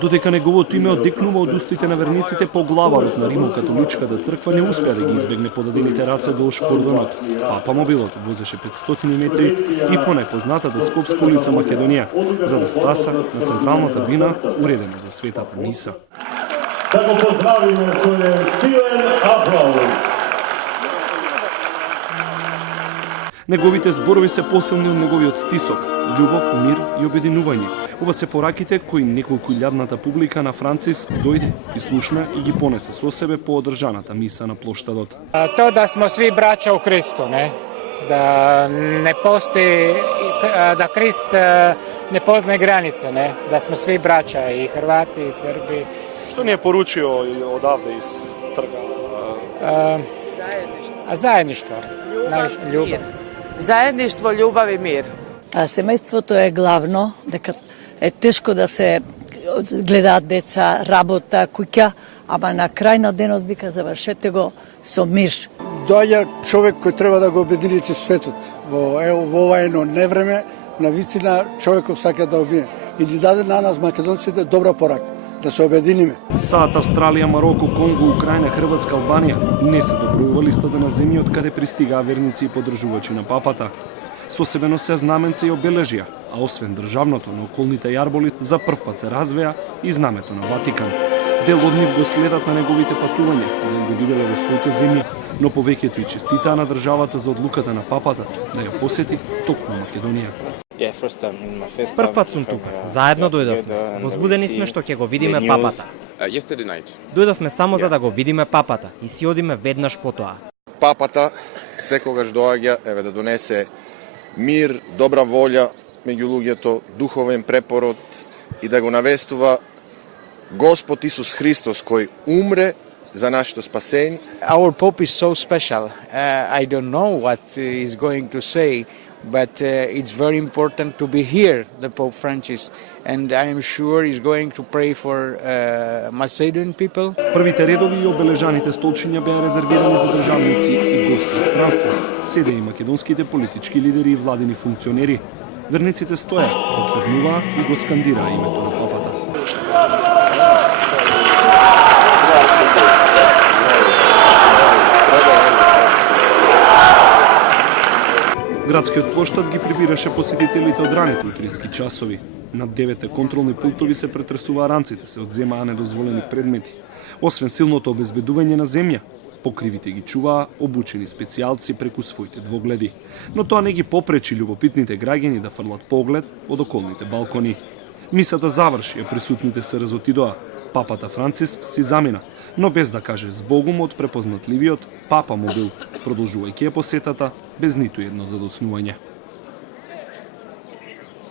Додека неговото име одекнува од устите на верниците, по главарот на Римокатоличката црква не успеа да ги избегне подадените раце до Ошкордонот. Папа мобилот возеше 500 метри и по најпознатата Скопска улица Македонија, за да стаса на централната бина уредена за светата миса. Да го поздравиме со еден силен аплауз. Неговите зборови се посилни од неговиот стисок – љубов, мир и обединување. Ова се пораките кои неколку илјадната публика на Франциск дојде и слушна и ги понесе со себе по одржаната миса на плоштадот. To da smo svi braća u Kristu, ne? Da ne postoji, da Krist ne poznaje granice, ne? Da smo svi braća, i Hrvati, i Srbi. Што ни е поручио одавде из трга? Заедниštvo, ljubav. Заедништво, љубав и мир. Семејството е главно, дека е тешко да се гледаат деца, работа, куќа, ама на крај на денот вика завршете го со мир. Доаѓа човек кој треба да го обедини светот. Во ова едно невреме, на вистина човеков сака да обие. И ни даде на нас македонците добра порака, да се обединиме. САД, Австралија, Мароко, Конго, Украина, Хрватска, Албанија не се доброува листата на земји од каде пристигаа верници и поддржувачи на папата. Со себе носе знаменце и обележја, а освен државното на околните јарболи, за прв пат се развеа и знамето на Ватикан. Дел од нив го следат на неговите патувања, дел го виделе во своите земји, но повеќето и честитаа на државата за одлуката на папата да ја посети токму Македонија. Прв пат сум тука. Заедно дојдовме. Возбудени сме што ќе го видиме папата. Дојдовме само за да го видиме папата и си одиме веднаш потоа. Папата секогаш доаѓа да донесе мир, добра волја меѓу луѓето, духовен препород и да го навестува Господ Исус Христос кој умре за нашето спасение. Our Pope is so special. I don't know what he's going to say, but it's very important to be here, the Pope Francis, and I am sure he's going to pray for Macedonian people. Првите редови и обележаните столчиња беа резервирани за државници и гости од странство. Седеа и македонските политички лидери и владини функционери. Верниците стоја, подпевнуваа и го скандираа името на папата. Градскиот плоштад ги прибираше посетителите од раните утрински часови. Над 9 контролни пултови се претресуваа ранците, се одземаа недозволени предмети. Освен силното обезбедување на земја, покривите ги чуваа обучени специјалци преку своите двогледи. Но тоа не ги попречи љубопитните граѓани да фрлат поглед од околните балкони. Мисата заврши, а присутните се разотидоа. Папата Франциск си замина, но без да каже збогум од препознатливиот папа мобил, продолжувајќи ја посетата без ниту едно задоцнување.